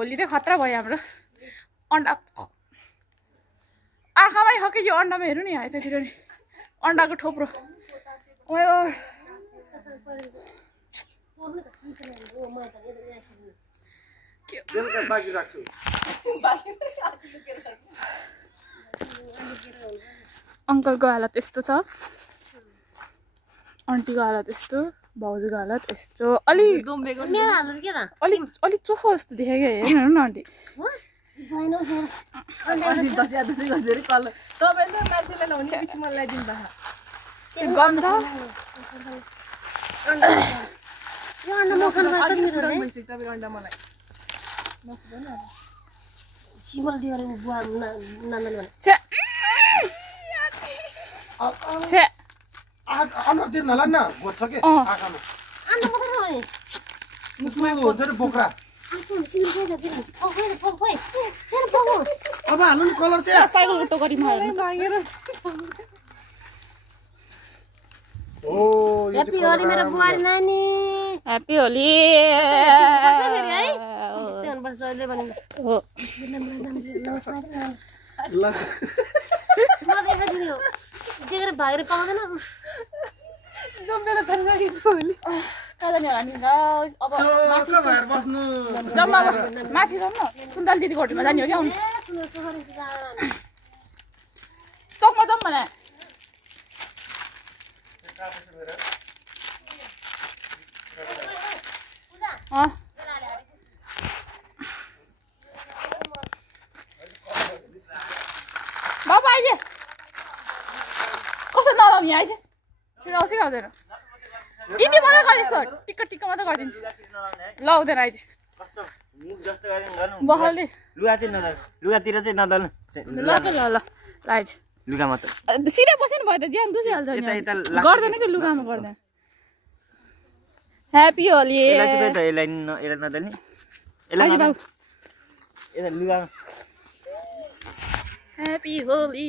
भोलि चाहिँ खतरा भयो हाम्रो अन्डा आँखामै हो कि यो अन्डामा हेर्नु नि यतातिर नि अन्डाको ठोप्रो अङ्कलको हालत यस्तो छ आन्टीको हालत यस्तो भाउजूको हालत यस्तो अलिक चोखो जस्तो देखेँ क्या हेर्नु न आन्टी गन्ध अब हाल्नु नि कलर चाहिँ साइकल उल्टो गरी ह्यापी होली मेरो बुहारी नानी ह्यापी होली भाइहरू पाउँदैन माथि जाउँ न सुन्तल दिदीको होटलमा जाने हो कि आउनु चोकमा जाउँ भने बाबा आइज कसो नलाउने आइज छिटो आउँछ कि आउँदैन यति मात्रै गरिस् टिक्क टिक्क मात्रै गरिदिन्छु ल आउँदैन आइज बहलले लुगातिर चाहिँ नदल्नु ल ल ल आइज लुगा मात्र सिधै बस्नु भयो त ज्यान दुखिहाल्छ नि गर्दैन कि लुगामा गर्दैन ह्यापी होली यसलाई नदल्ने यसलाई लुगा happy Holi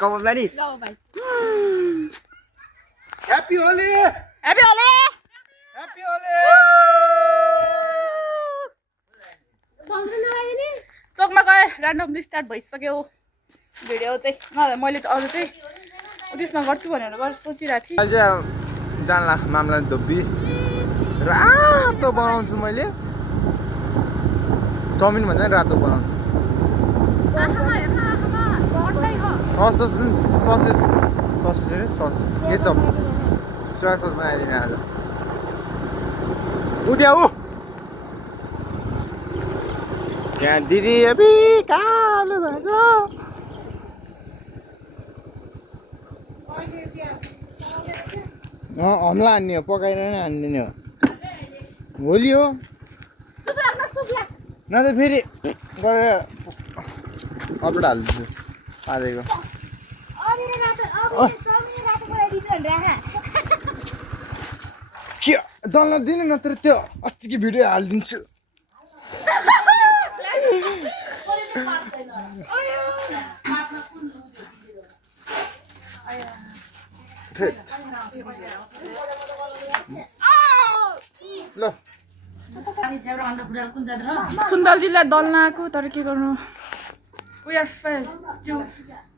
Kamalbari happy Holi happy Holi happy Holi चोकमा गएँ ऱ्यान्डमली स्टार्ट भइसक्यो भिडियो चाहिँ नभए मैले त अरू चाहिँ त्यसमा गर्छु भनेर सोचिरहेको थिएँ अहिले चाहिँ जानला मामला धोबी रातो बनाउँछु मैले चाउमिन भन्दा नि रातो बनाउँछु सस केचप सोया सस बनाइदिने आज उद्या ऊ यहाँ दिदी अबि कालो भएछ हमला हान्ने हो पकाएर नै हानिदिने हो होली हो न त फेरि गरेर अपलोड हालिदिन्छु आजको के दल्न दिनु नत्र त्यो अस्तिको भिडियो हालिदिन्छु ल सुन्दर दिदीलाई दल्न आएको तर के गर्नु वी आर फेल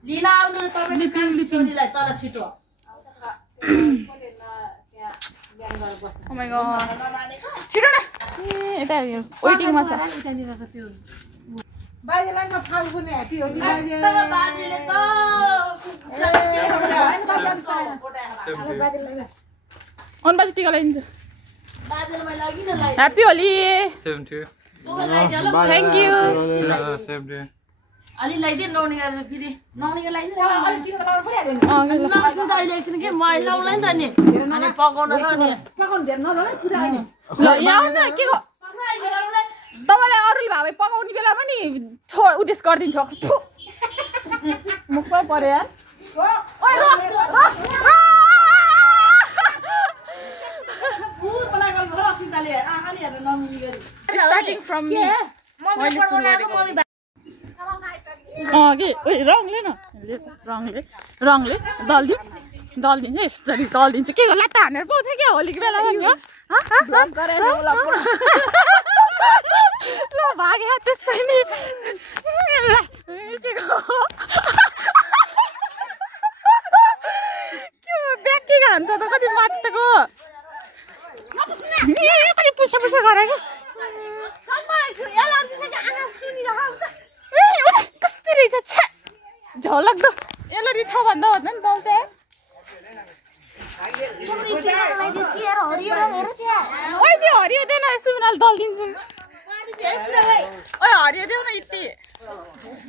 लीला आउनु तपाईले लिपिङलाई तल छिटो ओ माय गॉड छिटो न यता वेटिङमा छ बाजेलाई न फाल्गु नि ह्यापी होली बाजे बाजेले त अन बाजे टिका लगाइदिन्छु बाजेले मैले अघि नै लगाए happy Holi same to thank you same to अलि लगाइदिए नौनी गरेर फेरि नौनीको लगाइदिए अलि टिका लगाउनु पर्यो लाउँछु त अहिले एकछिन के मैले लाउलाई नि त नि अनि पकाउन छ नि पकाउनु धेरै नलाउ पूजा हैन ल यहाँ आउनु न के को तपाईले अरूले भावे पकाउने बेलामा नि उद्देश्य गरिदिन्छु मुखमा पर्यो यार ओइ रोक भूत बनाएको घर अस्मिताले आँखाले हेरेर नमिली गरी स्टार्टिङ फ्रम मी मैले सुरु गरेको के ओइ रङले न रङले दल्दिन्छ यसरी दल्दिन्छ के हो लात्ता हानेर पाउँछ क्या होलीको बेलामा लाग्यो त्यसै नि के ब्याकी खान्छ त कति मात्तको कति पुसा पुसा गरेको कस्तो रहेछ छ्या झलक्दो एलरी छ भन्दा भन्दा नि दल चाहिँ ओइ त्यो हरियो देन सुनाल दल दिन्छु ओइ हरियो देऊ न यति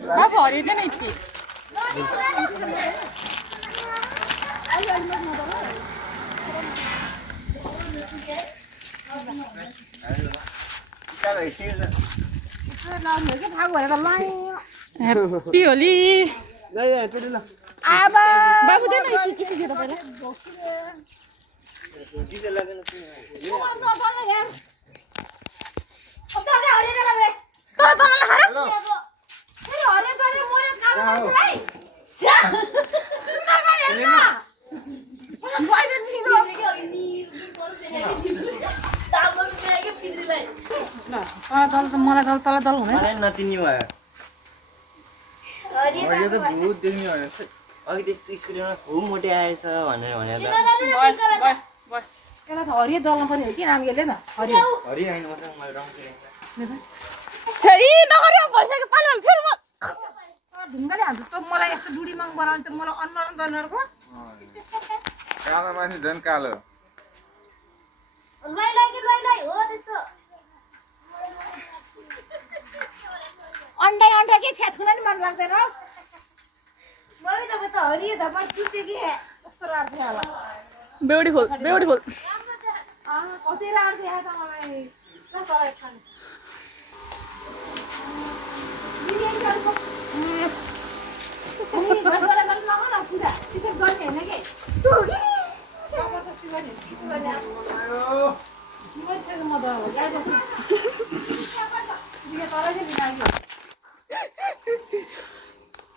बाबु हरियो देन यति ह्याप्पी होली बाबु देन यति के दियो तपाईलाई मलाई तल तल हुँदैन नचिन्ने भयो यो त भूत देख्ने भने अघि त्यस्तो स्कुलमा खुब मोटे आएछ भनेर भने त यसलाई त हरियो दल्नु पर्ने हो कि नाम यसले त हरियो हरियो हैन मसँग मैले रङ छरी नगरे भइसक्यो पालो फेरि म ढुङ्गाले हान्छ त मलाई यस्तो बुढी माग बनाउने त मलाई अनुहार गर्नुको कालो मान्छे झन् कालो अन्डा के छ्या छुन नि मन लाग्दैन हरियो धपा टुटे कि कस्तो राख्छ होला ब्युटिफुल ब्युटिफुल कति राख्छ यहाँ त मलाई तलाई खानु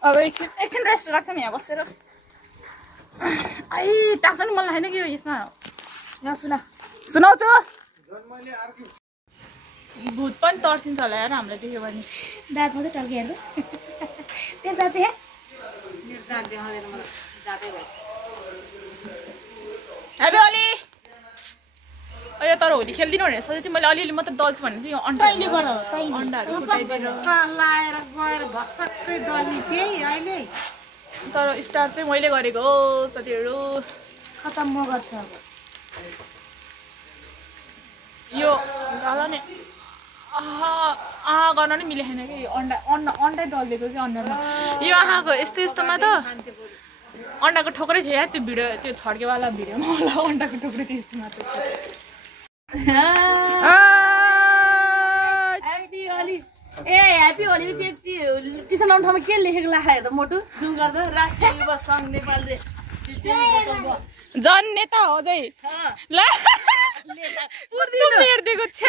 अब एकछिन रेस्ट गर्छौँ यहाँ बसेर आई टाक्छ नि मलाई होइन कि यसमा यहाँ सुनाउँछु भूत पनि तर्सिन्छ होला यार हामीलाई देख्यो भने दाँत मात्रै टल्किहाल्नु त्यो दाँत यहाँ मेरो दाँत देखाउँदैन मलाई दाँतै भयो ह्याप्पी होली यो तर होली खेल्दिनँ भनेर सोचेको थिएँ मैले अलिअलि मात्र दल्छु भनेको थिएँ अन्डाहरू फुटाइदिएर लाएर गएर भसक्कै दल्ने त्यही अहिले तर स्टार्ट चाहिँ मैले गरेको हो साथीहरू खतम म गर्छु अब यो होला नि गर्न नि मिलेन कि अन्डै डलिदिएको कि अन्डामा यो आँखाको यस्तो यस्तोमा त अन्डाको ठोक्रै थियो त्यो भिडियो त्यो छड्केवाला भिडियोमा होला अन्डाको ठोक्रै थियो यस्तो मात्र ह्याप्पी होली ए ह्याप्पी होली टिसन लाउने ठाउँमा के लेखेको राखेको त मोटु जुम गर्दा राष्ट्रिय युवा सङ्घ नेपाल जननेता हो जै ल हेरिदिएको छ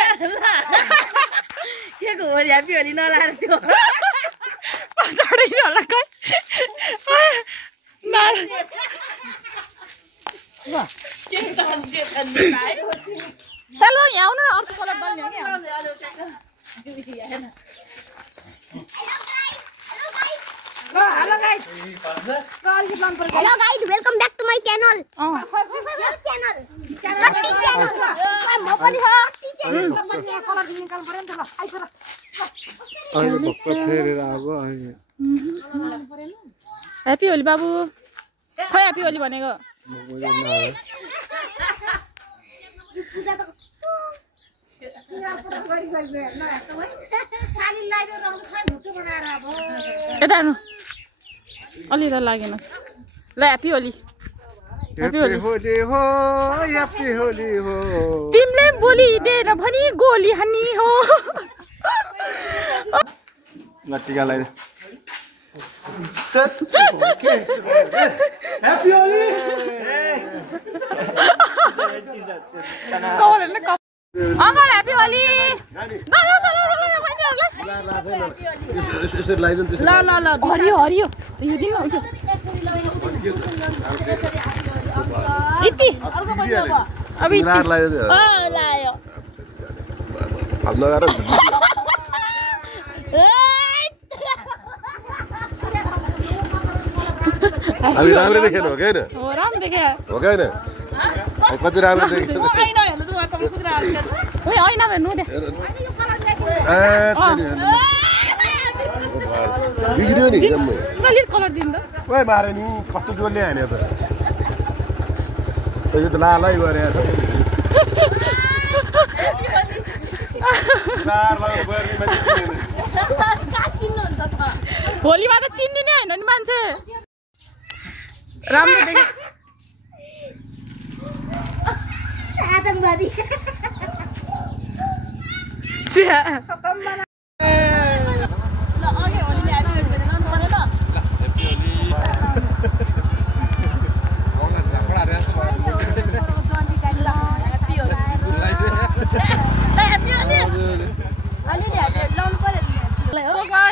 के को होली ह्याप्पी होली नलाएर त्यो होला खै चल यहाँ आउनु न अर्को कलर दल्ने हो कि hello guys welcome back to my channel happy Holi बाबु खै ह्याप्पी होली भनेको यता हेर्नु अलि त लागेन ल ह्याप्पी होली तिमीले बोलिदिएन भनी गोली हान्ने हो टिका लगाइदे अङ्कल ह्याप्पी होली ल ल ल हरियो हरियो यो दिन यति अब लायो हामी राम्रो देखेन हो कि होइन हो राम्रो देखे हो कि होइन कति राम्रो देखेन आइना हेर्नु त तपाईँ कुद्रा हाल्छ ओइ ऐना हेर्नु त्यहाँ बिग्रियो नि जम्मै सुनलित कलर दिनु त ओइ मारे नि कस्तो जोडले हान्यो त त्यो त लालै गरे भोलिमा त चिन्ने नै होइन नि मान्छे राम्रो देखे आतंकवादी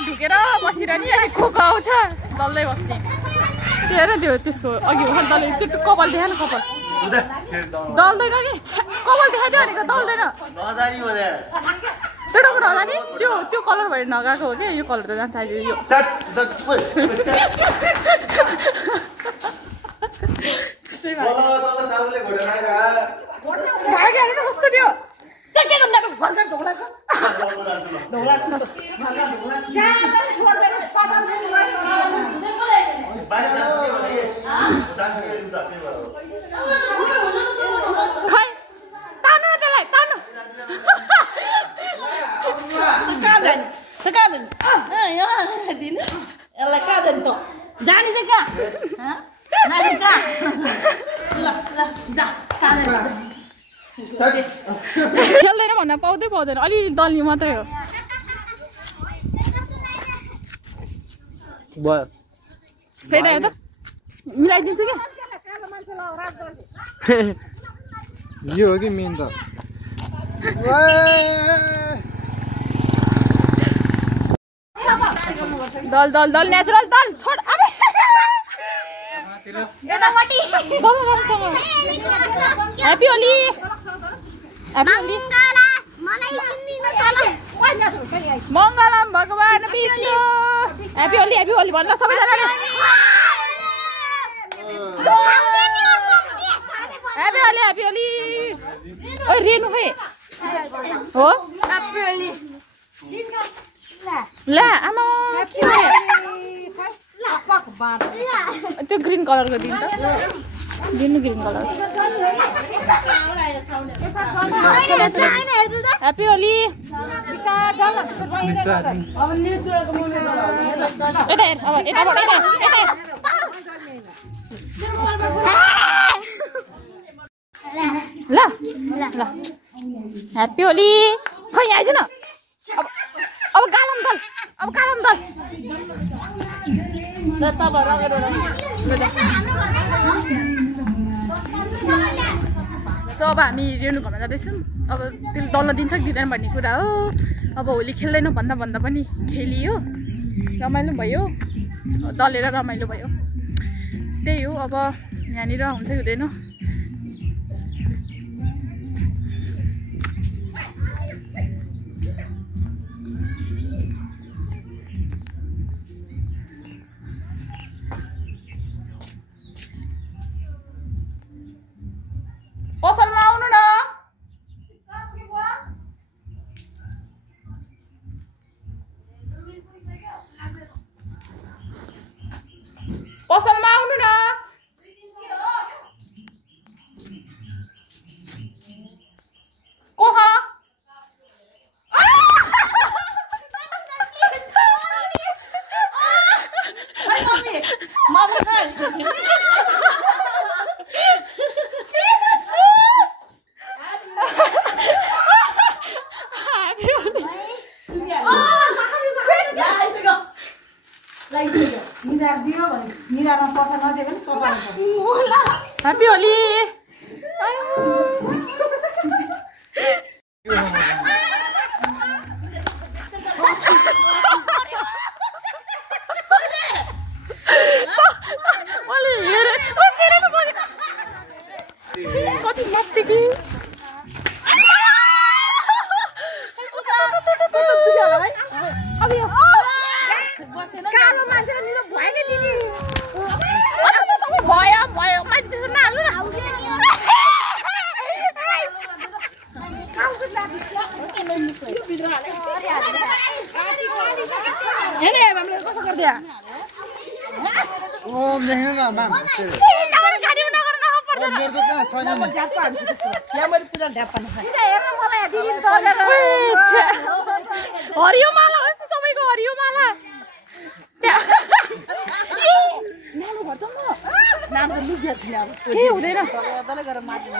ढुकेर बसेर नि अलिक खोको आउँछ डल्लै बस्ने हेर त्यो त्यसको अघि डल्लै त्यो कपाल देखाएन कपाल दल्दैन कि कपाल देखाइदियो भनेको दल्दैन त्यो टाउको नजाने त्यो कलर भएर नगएको हो कि यो कलर त जान्छ अहिले यो कस्तो थियो खै तान्नु न त्यसलाई तान्नु यसलाई कहाँ जाने त जाने चाहिँ कहाँ नानी कहाँ ल ल जा कहाँ जाने खेल्दैन भन्न पाउँदैन अलिअलि दल्ने मात्रै हो फेरि त मिलाइदिन्छु क्या यो हो कि मेन त दल दल दल नेचुरल दल छोड अब ह्याप्पी होली मङ्गलम भगवान विष्णु ह्याप्पी होली भन्न सबैजनाले ह्याप्पी होली ओइ रेनु खै हो ह्याप्पी होली ल आमा के त्यो ग्रीन कलरको दिन त दिनु ग्रीन कलर ह्याप्पी होली ल ल ह्याप्पी होली खै यहाँ आइज न अब कालम दल सो अब हामी रेणु घरमा जाँदैछौँ अब त्यसले दल्न दिन्छ कि दिँदैन भन्ने कुरा हो अब होली खेल्दैनौँ भन्दा पनि खेलियो रमाइलो भयो दलेर रमाइलो भयो त्यही हो अब यहाँनिर हुन्छ कि हुँदैन पसलमा आउनु न पसलमा आउनु न कोहा ह्याप्पी होली कति मत्ती कि कालो मान्छे भयो नि हेर्ने हामीले कसो गरिदिया ओ देख्नु न म्याम मेरो त कहाँ छैन नि यहाँ मैले पुरा ढ्याप पार्नु खाएँ हरियो माला हो सबैको हरियो माला नानु भन्छ म नानु त लुज्या छैन अब के हुँदैन तलै गरेर मार्दिनु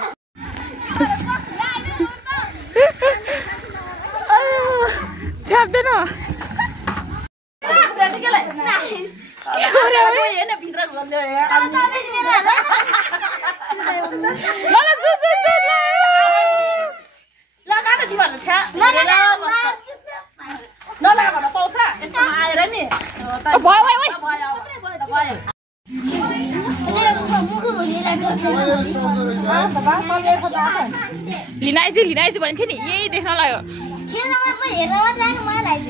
छ्याप्दैन लिनाइजी भन्थ्यो नि यही देख्न लाग्यो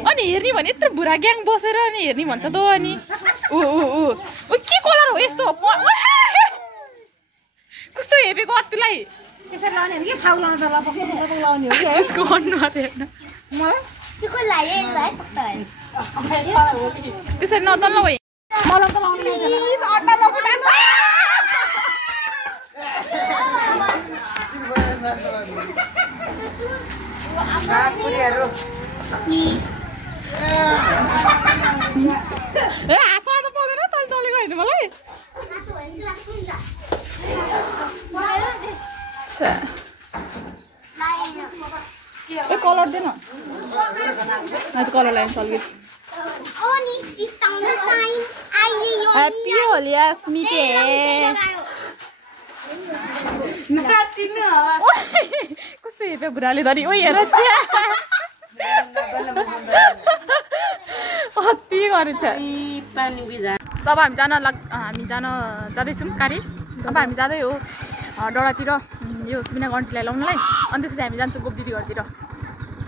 अनि हेर्ने भने यत्रो बुढा ग्याङ बसेर अनि हेर्ने भन्छ त अनि के कलर हो यस्तो कस्तो हेपेको अत्तुलाई त्यसरी लाउने हो कि फाउ लाउँछ लपक्क लाउने हो कि यसको अनुहार हेर्न त्यसरी नदल्नु है मलाई त लाउने हाँसा त पाउँदैन तल तलेको होइन मलाई कलर दिएन आज कलर लाइन चल्यो ह्याप्पी होली स्मिते कस्तो हेप्यो बुढाले धरी ओ हेर कति गरेछ अब हामी जाँदैछौँ कार्य अब हामी जाँदै हो डडातिर यो सिमिना गन्टीलाई लाउनलाई अनि त्यसपछि हामी जान्छौँ गोप दिदी घरतिर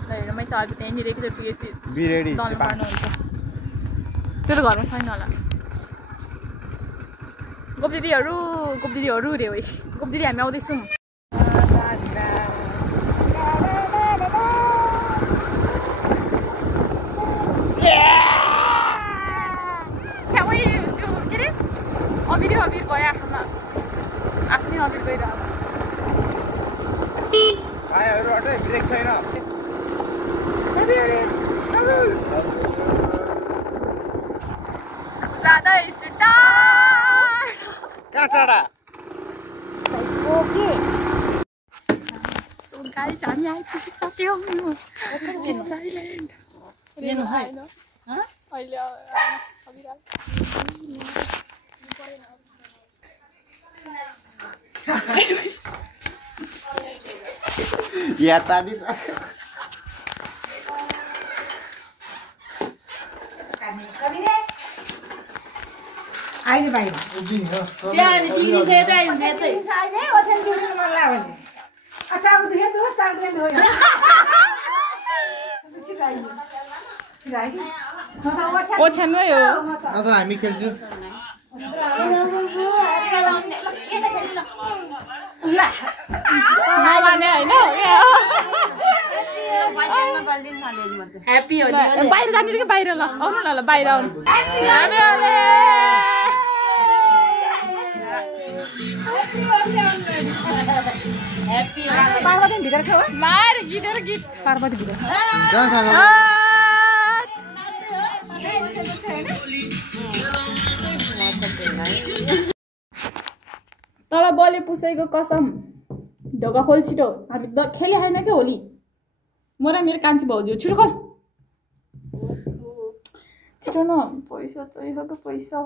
हेर मैले त अहिले त्यहीँनिर एकचोटि दल्नु पर्नुहुन्छ त्यो त घरमा छैन होला गोप दिदीहरू रे हो गोप दिदी हामी आउँदैछौँ अबिर गयो आँखामा आफ्नै अबिर गइरहेको ब्रेक छैन जाँदैछु टाढा गाडी हामी आइपुगिसक्यौँ अहिले या तादी आइज बाहिर त्यहाँ डिग्री छ यतै हुन्छ यतै आइज ओछन दिनु मन लाग्यो भने अटाउ दे त चाल दे हो ओछ्यानमै हो नत्र हामी खेल्छु नमाने होइन ह्याप्पी होली बाहिर जाने कि बाहिर ल आउनु न ल बाहिर आउनु ह्याप्पी पार्वती भित्र छ हो मार गिटेर गीत पार्वती भित्र तल बले पुसैको कसम ढोका खोल छिटो हामी खेले होइन कि होली म र मेरो कान्छी भाउजू छिटो खोल छिटो न पैसा चाहियो त पैसा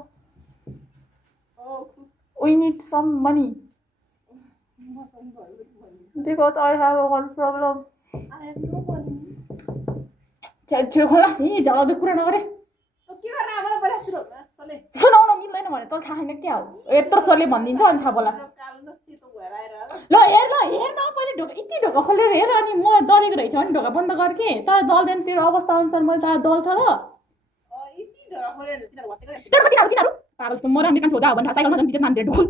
we need some money because I have one problem I have no money छिटो खोल यी झगडा कुरा नगरे के गर्ने अब पहिला सुनाउन मिल्दैन भने तँ थाहा छैन क्या हो यत्रो सरले भनिदिन्छ अनि थाहा बोला ल हेर न पहिले ढोका यति ढोका खोलेर हेर अनि म दलेको रहेछ भने ढोका बन्द गर के तर दल्दैन तेरो अवस्था अनुसार मैले त दल छ त तिनीहरू पागल जस्तो म राम्रो कान्छ हुँदा भने साइकलमा जानु बिचमा हान्थ्यो ढोल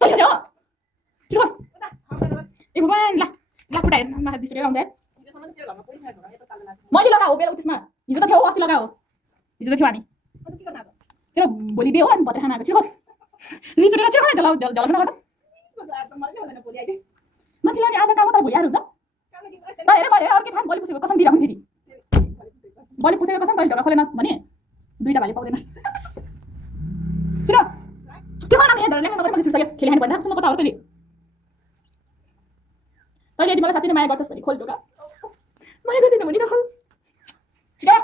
तैँले छ छिटो ए भगवान् ला फुटाएर माथि बिस्कुट आउँछ मैले लगाऊ बेला त्यसमा हिजो त थियो अस्ति लगाऊ हिजो त थियो हामी तेरो भोलि बिहे हो अनि भत्र खाना आएको छिटो रिस उठेर छिटो खाने त झलक नगर मान्छेले अनि आज काम त भोलि आएर हुन्छ तर हेर मैले अर्कै थाहा बलि पुसेको कसम दिइराख्नु फेरि बलि पुसेको कसम तैँले ढोका खोलेनस् भने 2टा भाले पाउँदैनस् छिटो त्यो खाना यहाँ धरेर ल्याउनु नगरे मैले सुर्सके खेले खाने भन्दा सुन्नु पत्ता हो तैँले तैँले यदि मलाई साँच्चै नै माया गर्छस् भने खोल ढोका माया गर्दैन भने नखोल छिटो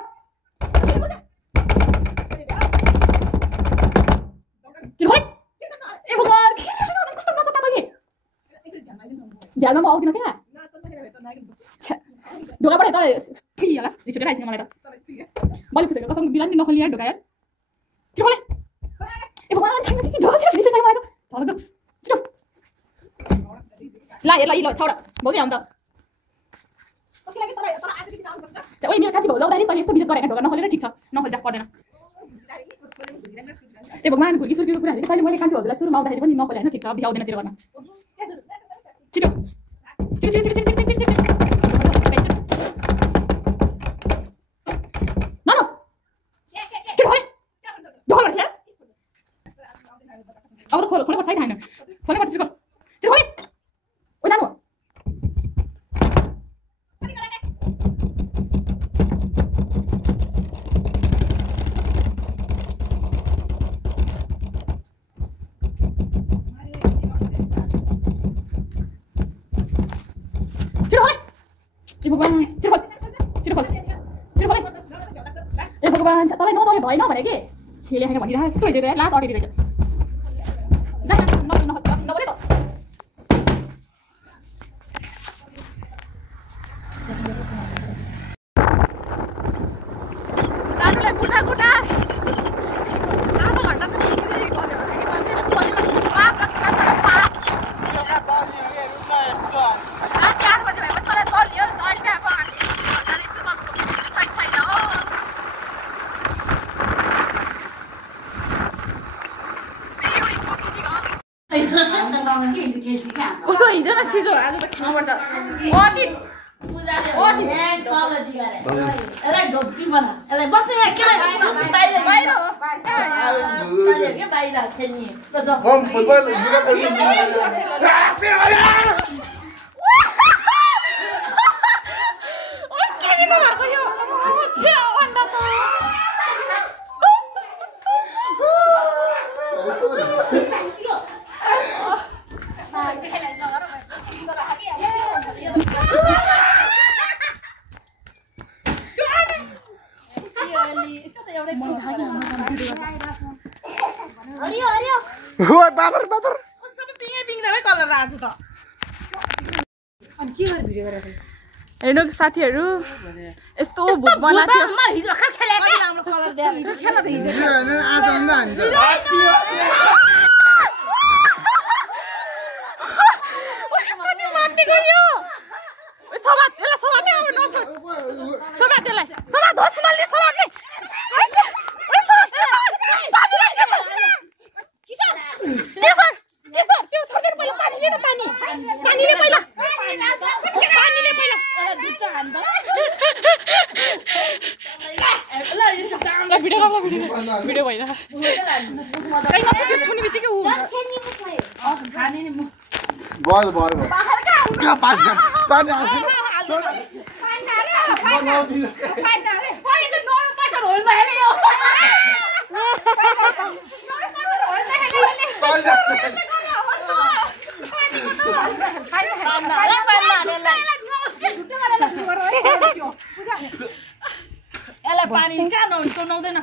छिटो खोल ए भगवान कस्तो नपत्ता तैँले झ्यालमा म आउँदिन क्या ढोकाबाट त ठिला रिस उठेर आइसक्यो मलाई त बलि पुसेको कसम दिला नि नखोल्ने यार ढोका यार छिटो खोले ए भगवान छैन कि ढोका छिटो रिस उठेर मलाई त छिटो ला हेर ल छौडा भोलि आउँदा कसले लागि तँलाई तर आज किन आउनु पर्छ ओइ मेरो काची भाउ जाउँदाखेरि तैँले यस्तो बिजत गरेको ढोका नखोलेर ठिक छ नखोल जा पर्दैन ए भगवान घुर्की सुर्कीको कुराहरू तैँले मैले काची भाउजूलाई सुरुमा आउँदाखेरि पनि नखोले होइन ठिक छ बिहे आउँदैन तेरो घरमा छिटो छिटो छिटो छिटो छिटो छिटो नानो छिटो खोले ढोका पर्छ अब त खोले पर्छ छैन खोले पर्छ छिटो छिटो खोले ओ नानो ए भगवान तपाईँ नदौले भएन भने के खेले खाने भनिरहेको यस्तो रहेछ लास्ट अटेरी रहेछ नबोले त रानुलाई गुटा गुटा आधा घन्टा त त्यसरी गर्यो भने मेरो खोलेको पाप लाग्छ न तर पाप 8 बजे भएपछि तँलाई तल लियो अहिले अब कस्तो हिजो न सिजो आज त खानुपर्छ हेर्नु साथीहरू यस्तो भुत बनाएको भिडियो भइरहेको छुने बित्तिकै पानी कहाँ नहुँदैन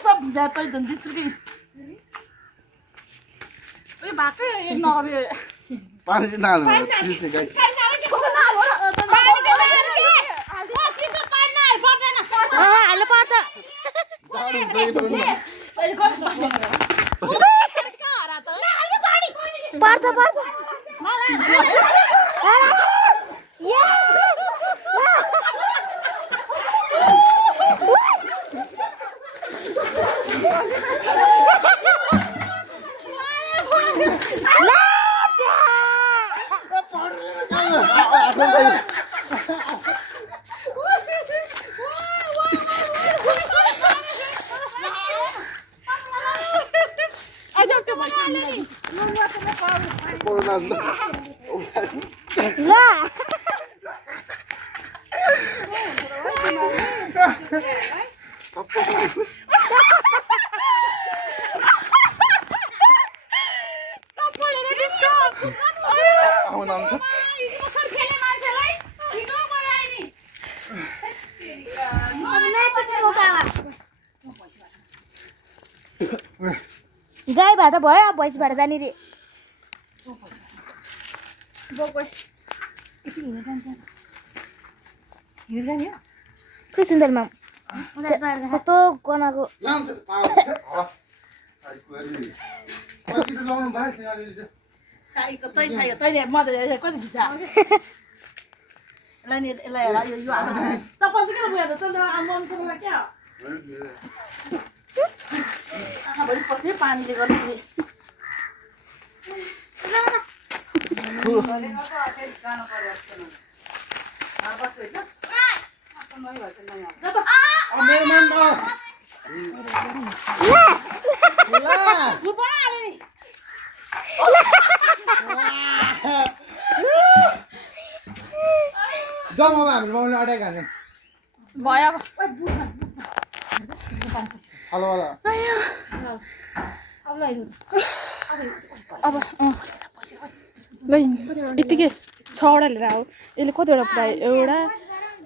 सब भिजा त झन् दिसुकी उयो भाकै नगरे पानी चाहिँ नाल्नु प्लिज गाइस हाल्नु पर्छ गाईबाट भयो अब भैँसीबाट जाने रे खै सुन्दरमा कस्तो कनाको तैँले मजाले कति खिचा यसलाई यो चप्पल चाहिँ किन गयो त मम्मीसँग क्या आँखाभरि पस्यो पानीले गर्दाखेरि जम्मा हामीले बाउले अड्याएको हाल्ने भयो हेलो हेलो अब ल यतिकै 6वटा लिएर आऊ यसले कतिवटा पुऱ्यायो एउटा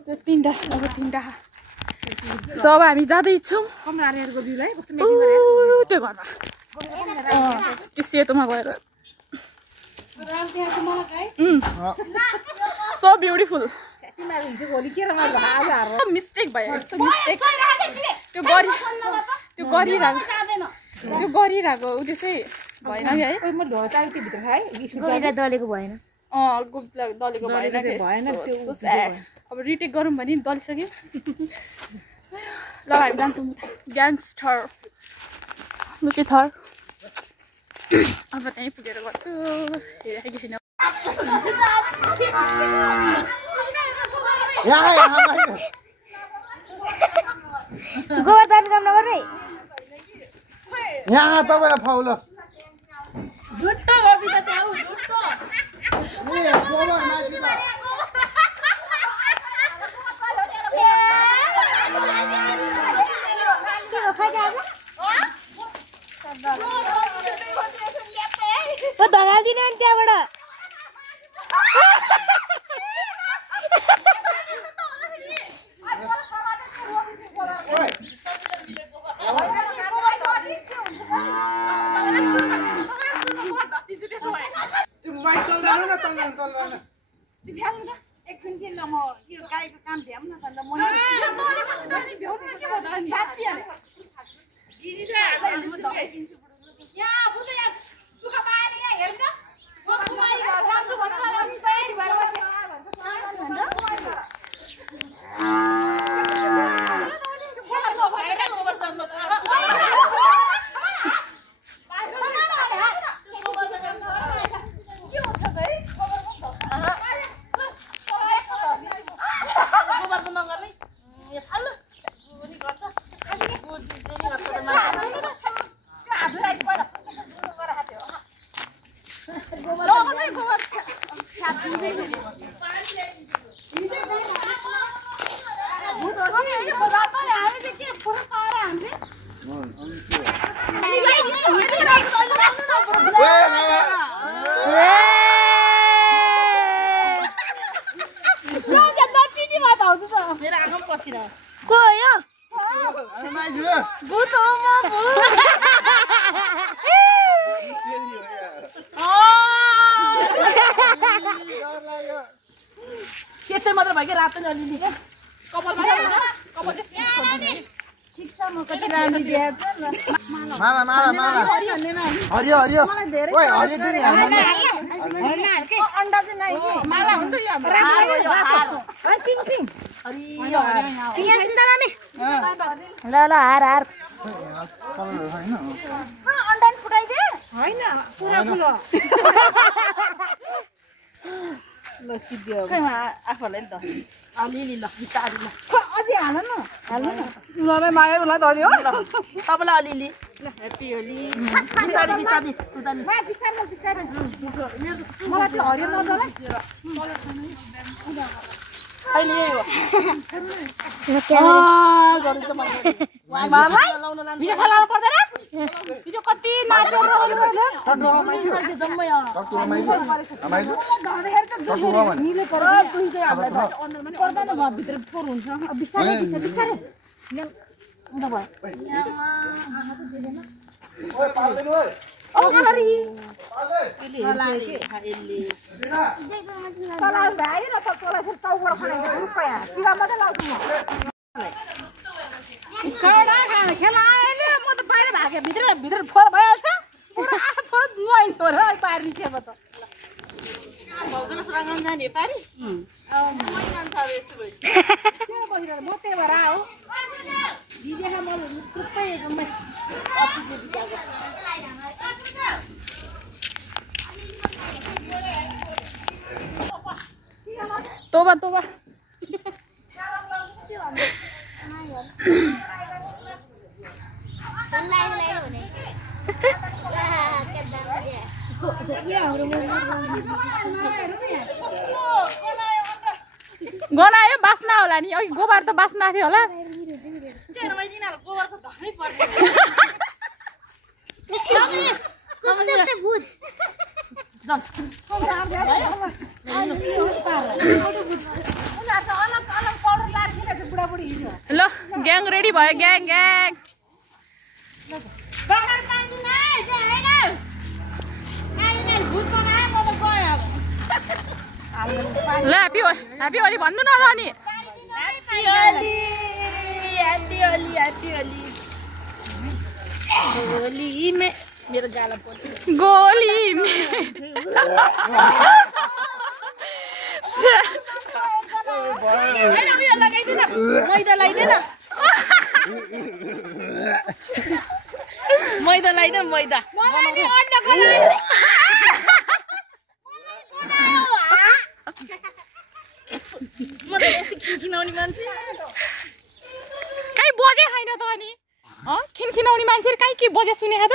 त्यो 3टा अब 3टा सब हामी जाँदैछौँ त्यो घरमा त्यो सेतोमा गएर सो ब्युटिफुल मिस्टेक भयो यस्तो मिस्टेक त्यो गरिरहेको उ त्यसै भएन कि है दलेको भएन दलेको भएन अब रिटेक गरौँ भने दलिसक्यो ल हामी जान्छौँ ग्याङ्स्टर लुके थर अब त्यहीँ पुगेर गर्छु हेरेको छैन गोबरदान काम नगर्ने यहाँ तपाईँलाई फाउलो झुट्टो कविता त्यहाँ झुट्टो धगालिदिने अनि त्यहाँबाट एकछिन किन म यो गाईको काम भ्याम न त म मेरो आँखामा पसिरह को यो भूत हो म भूत सेतै मात्र भयो कि रातो अलिअलि क्या कपाल ठिक छ म कति राम्रो दिएको छ माला माला माला हरियो हरियो ओइ हरियो दिने अन्डा चाहिँ नै माला हो नि त यो पिङ पिङ यहाँ सुन्दर ल ल हार हार अन्डा नि फुटाइदे होइन पुरा फुलो ल सिद्धियो आफूलाई नि त अलिअलि ल बिस्तारै ल अझै हाल न उनीहरूलाई मागे उसलाई दल्यो तपाईँलाई अलिअलि ल ह्याप्पी होली बिस्तारै बिस्तारै मलाई त्यो हरियो नजला अहिले यही हो भिडियो खेलाउनु पर्दैन भिडियो कति नाचेर जम्मै पर्दैन भयो भित्र फोहोर हुन्छ बिस्तारै बिस्तारै खेलाएन म त बाहिर भागेँ भित्र फोहोर भइहाल्छ फोहोर नुहाइन्छ बाहिर निस्केको त जाने पारी म त्यही भएर आऊ भिडियो म सबै जम्मै तोबा तोबा गनायो बास्ना होला नि अघि गोबर त बास्ना थियो होला ल ग्याङ रेडी भयो ग्याङ ग्याङ ल ह्याप्पी होली भन्नु न अनि मेरो गाला पर्छ गोली मैदा लगाइदिएन मैदा लगाइदिएन मैदा म त यस्तो खिनखिनाउने मान्छे कहीँ बजे छैन त अनि खिनखिनाउने मान्छेले कहीँ के बजे सुनेको त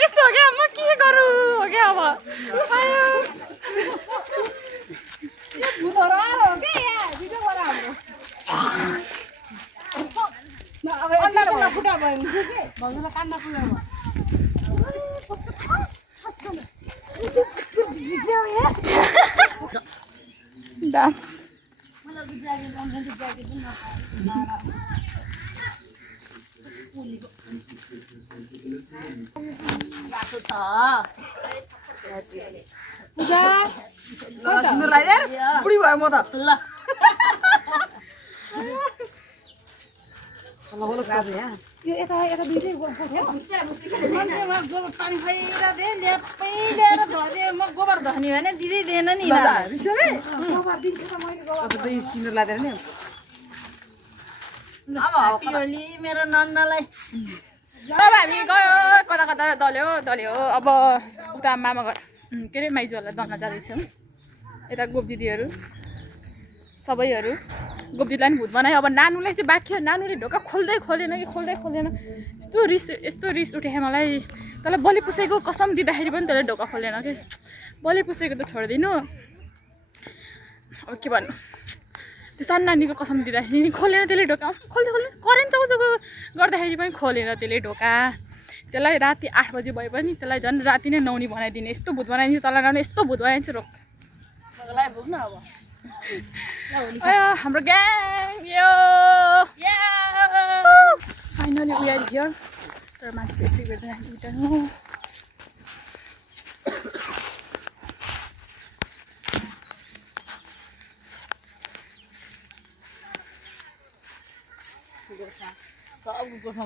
यस्तो हो क्या म के गरौँ हो क्या अब फुटा भयो भाउजूलाई काट्न पुग्यो डान्स बुढी भयो म त ल यो यता दुईटै मान्छेमा गोबर पानी खाएर दे ल्यापै ल्याएर धरे म गोबर धनी भने दिँदै दिएन नि अब ह्याप्पी होली मेरो नन्नालाई अब हामी गयो कता कता दल्यो अब उता मामा घर के अरे माइजूहरूलाई दल्न जाँदैछौँ यता गोप दिदीहरू सबैहरू गोप दिदीलाई पनि भूत बनायो अब नानुलाई चाहिँ बाँकी नानुले ढोका खोल्दै खोलेन यस्तो रिस उठ्यो मलाई तँलाई बलि पुसेको कसम दिँदाखेरि पनि त्यसले ढोका खोलेन कि बलि पुसेको त छोडिदिनु अब के भन्नु त्यो सानो नानीको कसम दिँदाखेरि खोलेन त्यसले ढोका खोल्दै करेन्ट चौचौको गर्दाखेरि पनि खोलेन त्यसले ढोका त्यसलाई राति 8 बजी भए पनि त्यसलाई झन् राति नै नौनी बनाइदिने यस्तो भूत बनाइदिन्छ तँलाई नौनी यस्तो भूत बनाइदिन्छ रोक भोग्न अब हाम्रो ग्याङ यो फाइनली वी आर हियर तर मान्छे भेट्दै भेट्दैन सब गोठा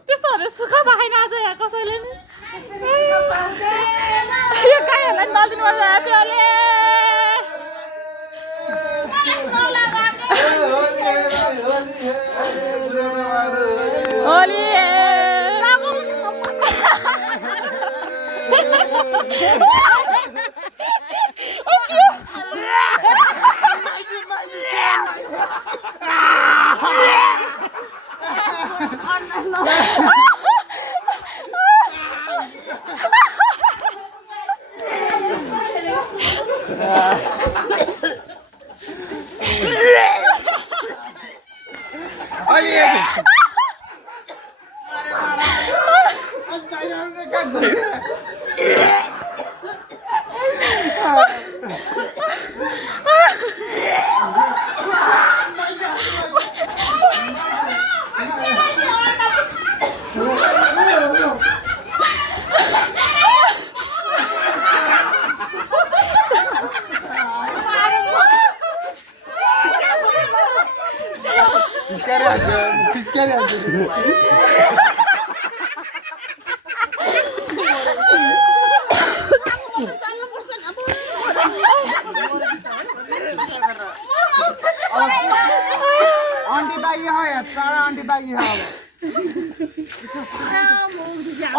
त्यस्तोहरू सुख भएन आज यहाँ कसैले नि यो गाईहरूलाई नदिनुपर्छ ह्याप्पीहरूले होली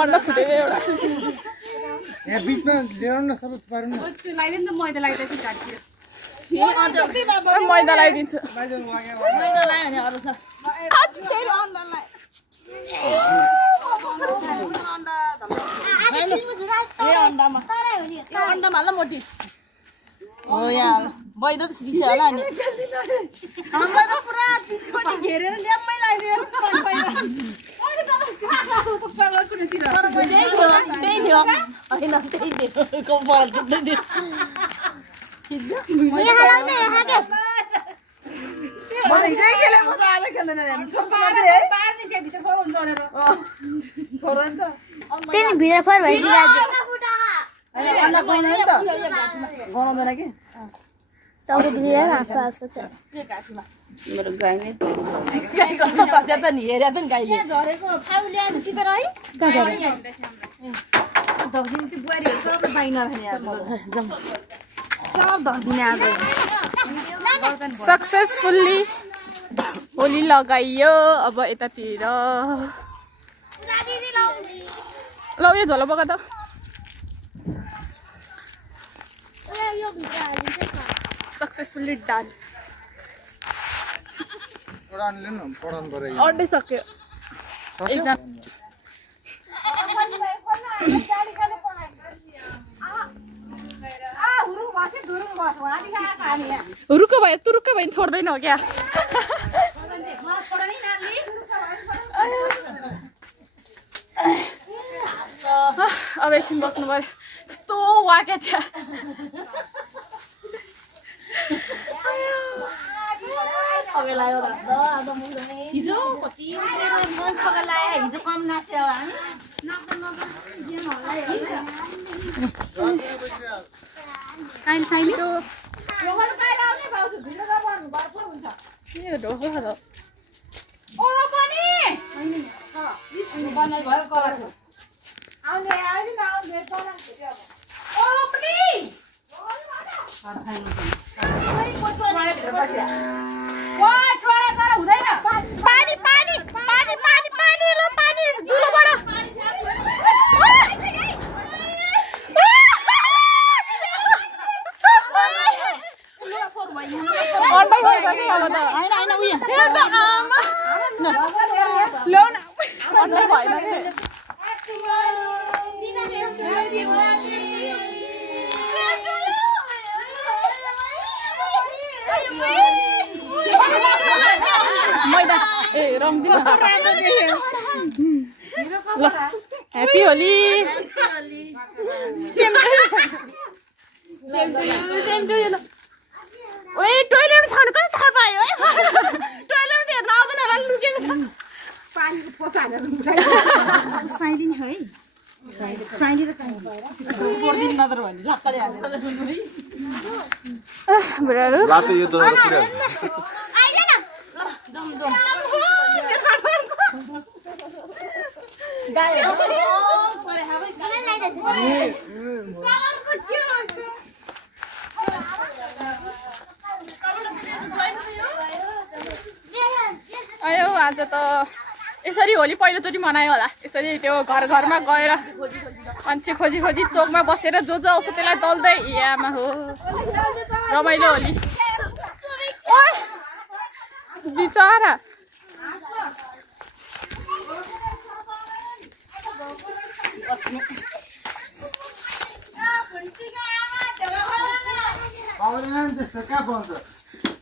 अन्डा फुटेको एउटा यहाँ बिचमा ल्याउनु न सबै पारौँ न त्यो लगाइदिनु त मैदा लगाइदिएको घाटतिर मैदा लगाइदिन्छु मैदा लायो भने अरू छ अन्डामा ल मोटी हो यहाँ बैद दिसे होला नि हामीलाई त पुरा दिसपट्टि घेरेर ल्याम्मै लगाइदिएर गनाउँदैन कि मेरो गाईले गाई कस्तो तस्या त नि हेरे त नि गाईले झरेको फाउ ल्याएर टिपेर है दसदिन त्यो बुहारीहरू सबै बाई नराख्ने सब दसदिन आज सक्सेसफुल्ली होली लगाइयो अब यतातिर ल यो झोला बोका त सक्सेसफुल्ली डन अर्डै सक्यो एकदम रुको भयो तुरुक्कै भयो छोड्दैन हो क्या अब एकछिन बस्नु पर्यो कस्तो वाक्या छ हिजो कति मन पका लायो हिजो कम नाच्यो हामी साइली त पानी पानी पानी पानी पानी लो पानी दुलोबाट मैदा ए रङ दिनु ल happy Holi same to you ल ओए टोइलेट छाड्नु कस्तो थाहा पायो है टोइलेट हेर्न आउँदैन होला लुकेको छ पानीको पोसा हालेर साइली नि है साइली र काई पर्दिन नत्र भन्ने लक्कले हालेर बुढाहरू लाते यो दोस्रो पुरा आइदैन ल जम आयो आज त यसरी होली पहिलोचोटि मनायो होला यसरी त्यो घर घरमा गएर मान्छे खोजी खोजी चोकमा बसेर जो जो आउँछ त्यसलाई दल्दै यामा हो रमाइलो होली बिचारा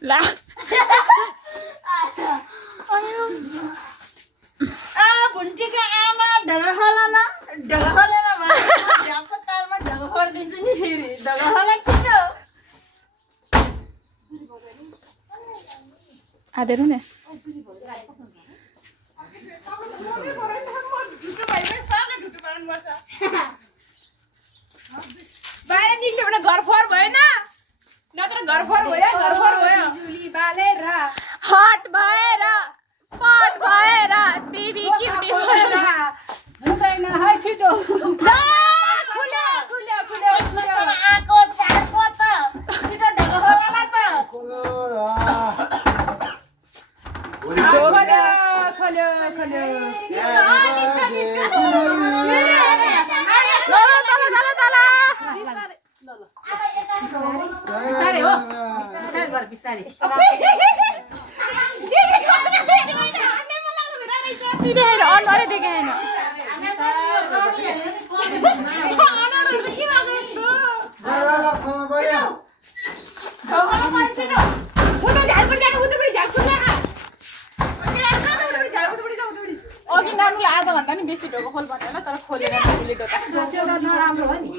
ला भुन्टीको आमा ढगा खोलेन झ्यापको तालमा ढगा खोलिदिन्छु नि फेरि ढगा खोला छिटो आधेरु ने बाहिर निक्ल्यो भने घर फोहोर भएन नत्र घर फोहोर भयो बिजुली बालेर हट भएर पट भएर टिभी क्युटी भएर हुँदैन है छिटो आको चाडको त छिटो ढगा खोला त खोल्यो बिस्तारै हो बिस्तारै गर बिस्तारै चिनेर अनुहारै देखाएन अघि नानुलाई आधा घन्टा नि बेसी ढोको खोल भनेर तर खोलेर नानुले ढोका नराम्रो हो नि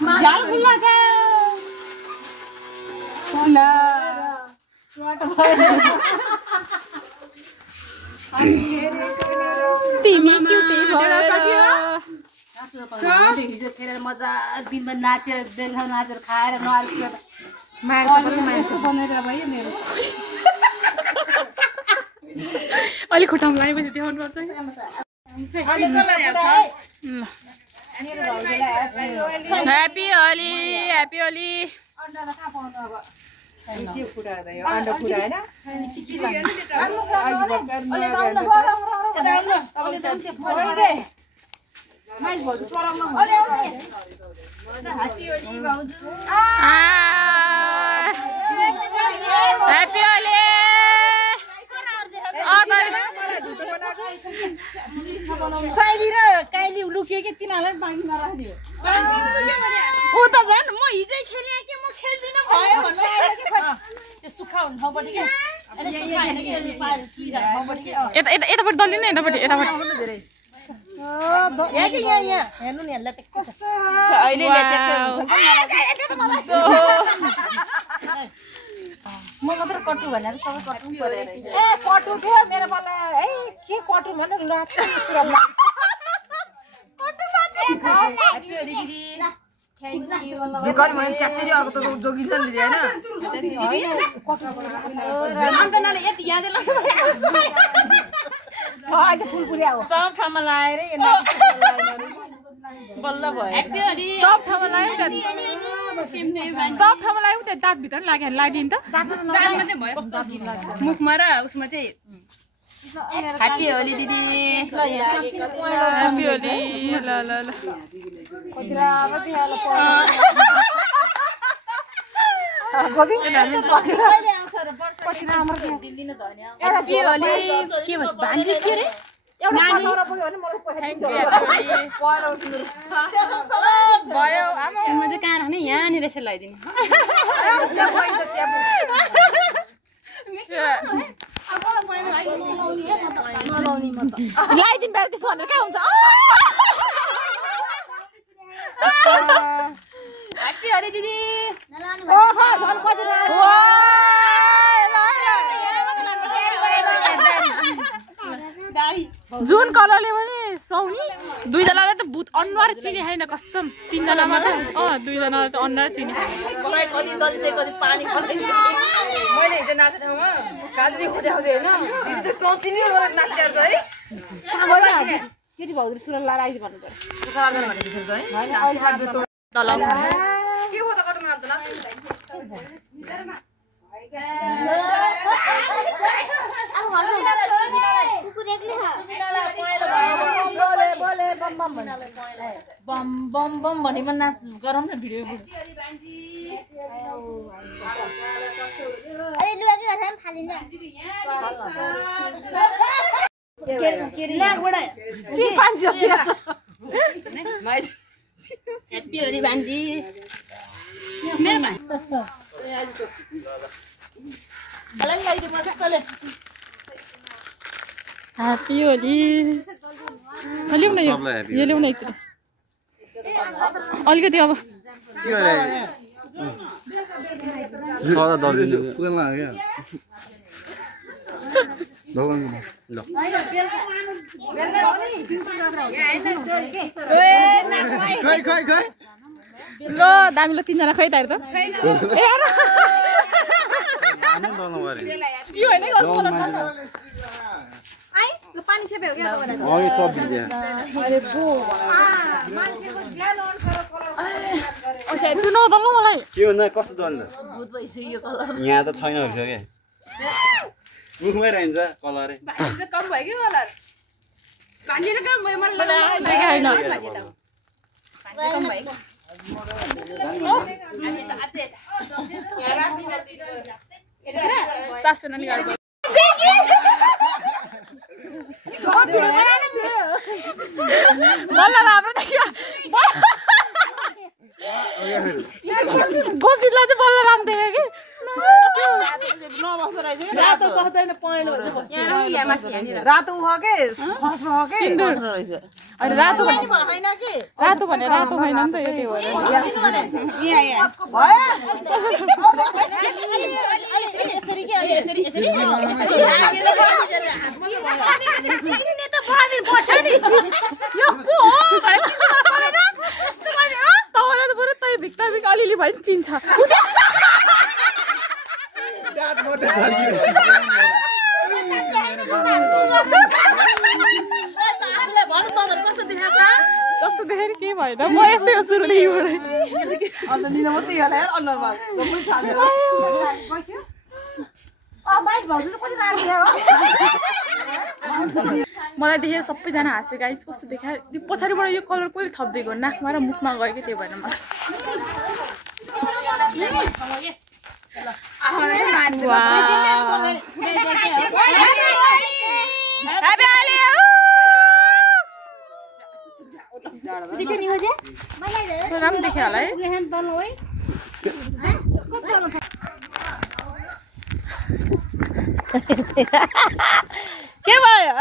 झ्याल खुल्ला छ तिमी क्युटी भएर हिजो खेलेर मजा दिनमा नाचेर बेलुका नाचेर खाएर नआएर बनेर भयो मेरो अलि खुट्टामा लगाएपछि देखाउनु पर्छ happy Holi happy Holi happy Holi साइली र काइली लुक्यो कि तिनीहरूलाई बाँकी नराखिदियो ऊ त झन् म हिजै खेलेँ कि म खेल्दिनँ भयो त्यो सुक्खा हुनु ठाउँपट्टि क्या यतापट्टि दलिनु यतापट्टि यतापट्टि यहाँ हेर्नु नि हेर्ला अहिले म मात्र कटु भनेर सबै कटु परेर ए कटु थियो मेरो मलाई है के कटु भनेर लाग्छ कटु मात्रै ह्याप्पी होली दिदी दुकान भने च्यात्तिरी अर्को त जोगिन्छ नि दिदी हैन अन्त नाले यति याद लाग्यो अहिले फुलफुल्या हो सब ठाउँमा लाएर बल्ल भयो ह्याप्पी होली सब ठाउँमा लाग्यो नि सब ठाउँमा लाग्यो त्यो दाँतभित्र नि लाग्यो भने लगाइदिनु त दाँतमा चाहिँ भयो मुखमा र उसमा चाहिँ ह्याप्पी होली दिदी ह्याप्पी होली ल ल ल गोबी ह्याप्पी होली के भन्छ भान्जी के रे भयो आमा म चाहिँ कहाँ राख्ने यहाँनिर यसरी लगाइदिनु लगाइदिनु बेला त्यस्तो भनेर कहाँ हुन्छ ह्याप्पी होली दिदी जुन कलरले पनि सुहाउने दुईजनालाई त भूत अनुहार चिने छैन कसम तीनजनामा त दुईजनालाई त अनुहार चिने कति दल्छ कति पानी खाँदैछ मैले हिजो नाच्ने ठाउँमा गाडी खोजाउँदै होइन दिदी त नचिनी नाचिरहेको छ है केटी भाउजूले सुरुवाल लाएर आइज भन्नु पर्यो बम बम बम भनेमा नाच गरौँ न भिडियो ह्याप्पी होली भान्जी ह्याप्पी होली ल्याउन यो ल्याउन एकचोटि अलिकति अब ल दामी ल 3 जना खै तार त पानी छेप्यो क्या मलाई के हो न कस्तो दल्नु यहाँ त छैन रहेछ के मुखमै रहन्छ कलरै कम भयो कि कलर भान्जीले कम भयो मलाई गोपीलाई चाहिँ बलराम देख्यो कि रातो उख के खस्रो के सिन्दुर अनि रातो भने रातो होइन नि त यो तपाईँलाई त बरु तै भिक्ता भिक अलिअलि भयो नि चिन्छ कस्तो देखेर केही भएन म यस्तै हो सुरुले मलाई देखेर सबैजना हाँस्यो गाइस कस्तो देखायो त्यो पछाडिबाट यो कलर कहिले थप्दिएको नाकमा र मुखमा गयो कि त्यो भएन मलाई राम्रो देख्यो होला है के भयो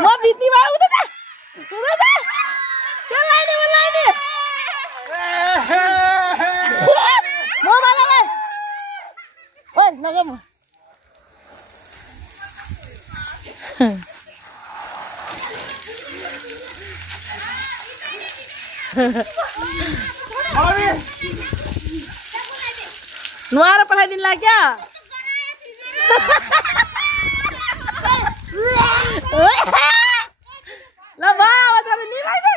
म बित्ती भयो नुहाएर पठाइदिनु ला क्या ल भयो अब तपाईँ निभाइदे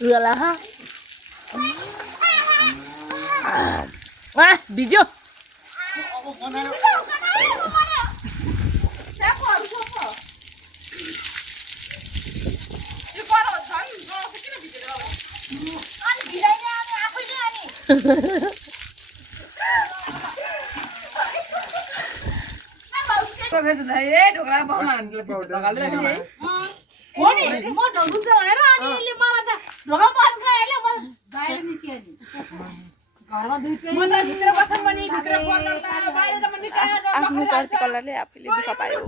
Rửa ha. Wah, video. आफ्नो चर्च कलरले आफूले दुःख पायो।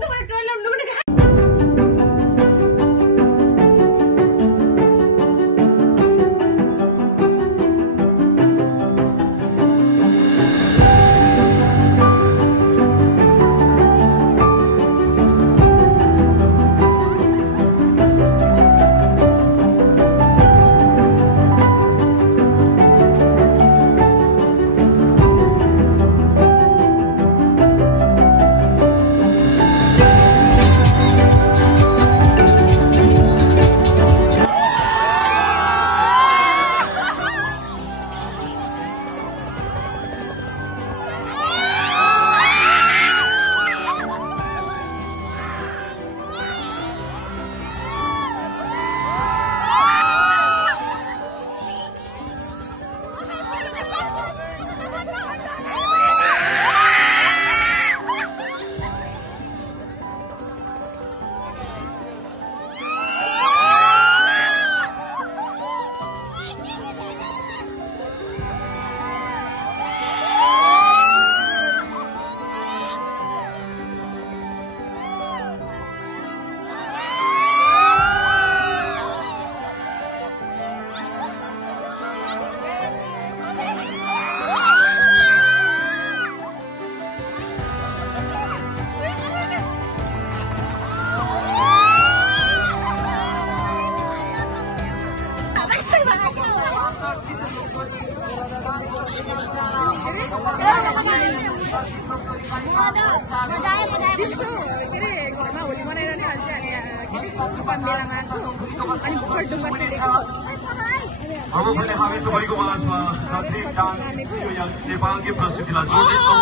हामीले हामी तपाईँको माझमा रत्रिक डान्स स्टुडियो नेपालकै प्रस्तुतिलाई जोड्दैछौँ।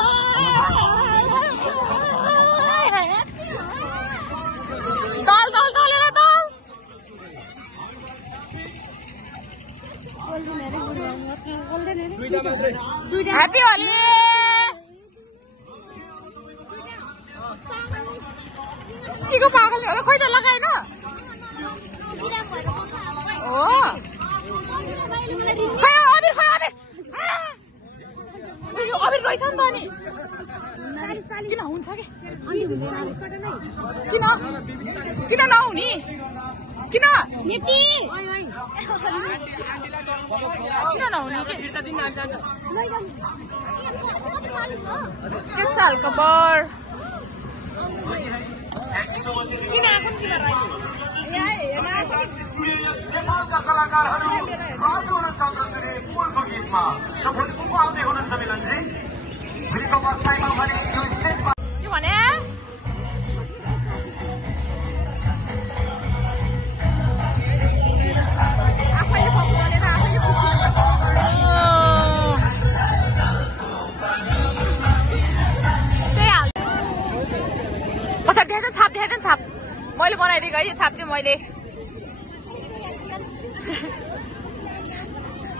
ह्यापी होली। के को पागल हो र खोइ त लगाएन हो खै अबिर यो अबिर रहेछ नि त अनि किन हुन्छ के किन नहुने किन किन नहुने के सालको बर किन आएको नेपालका कलाकारहरू राजु र चन्द्रश्री पुलको गीतमा भोजपुरको आउँदै हुनुहुन्छ मिलनजी। भोलिको बसाइमा भने यो स्टेजमा के भने छाप मैले बनाइदिएको है यो छाप चाहिँ मैले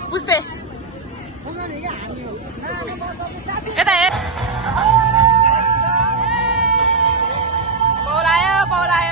बुझ्दै यता पौलायो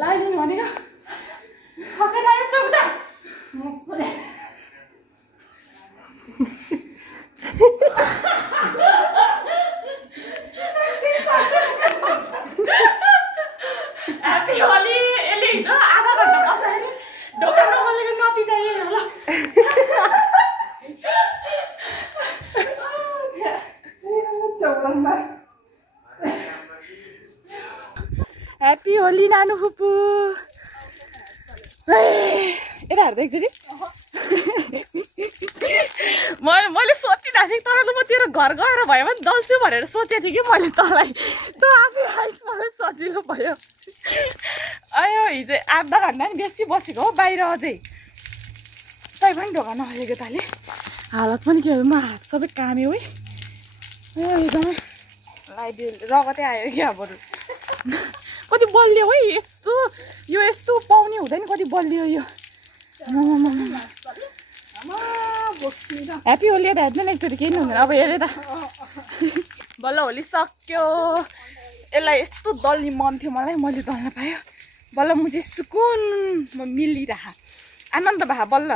लाइदिनु भनेको खकै लाग्छ उता मस्तले ह्यापी होली। यसले हिजो आधा घन्टा बस्दाखेरि ढोका नखोलेको नती चाहियो होला ह्यापी होली नानु फुपू। यता हेर्दै एकचोटि मैले सोचिरहेको थिएँ तर म तेरो घर गएर भयो भने दल्छु भनेर सोचेको थिएँ कि मैले तँलाई तँ आफै आइस मलाई सजिलो भयो। अयो हिजो आधा घन्टा नि बेसी बसेको हो बाहिर अझै तै पनि ढोका नखोलेको ताले हालत पनि के हो म हात सबै काम्यो है एकदमै लगाइदियो रगतै आयो क्या बरु कति बलियो है यस्तो यो यस्तो पाउने हुँदैन कति बलियो यो ह्यापी होली त हेर्नु न एकचोटि केही हुँदैन अब हेरेँ त बल्ल होली सक्यो। यसलाई यस्तो दल्ने मन थियो मलाई मैले दल्न पायो बल्ल म चाहिँ सुकुन म मिलिरह आनन्द भए बल्ल।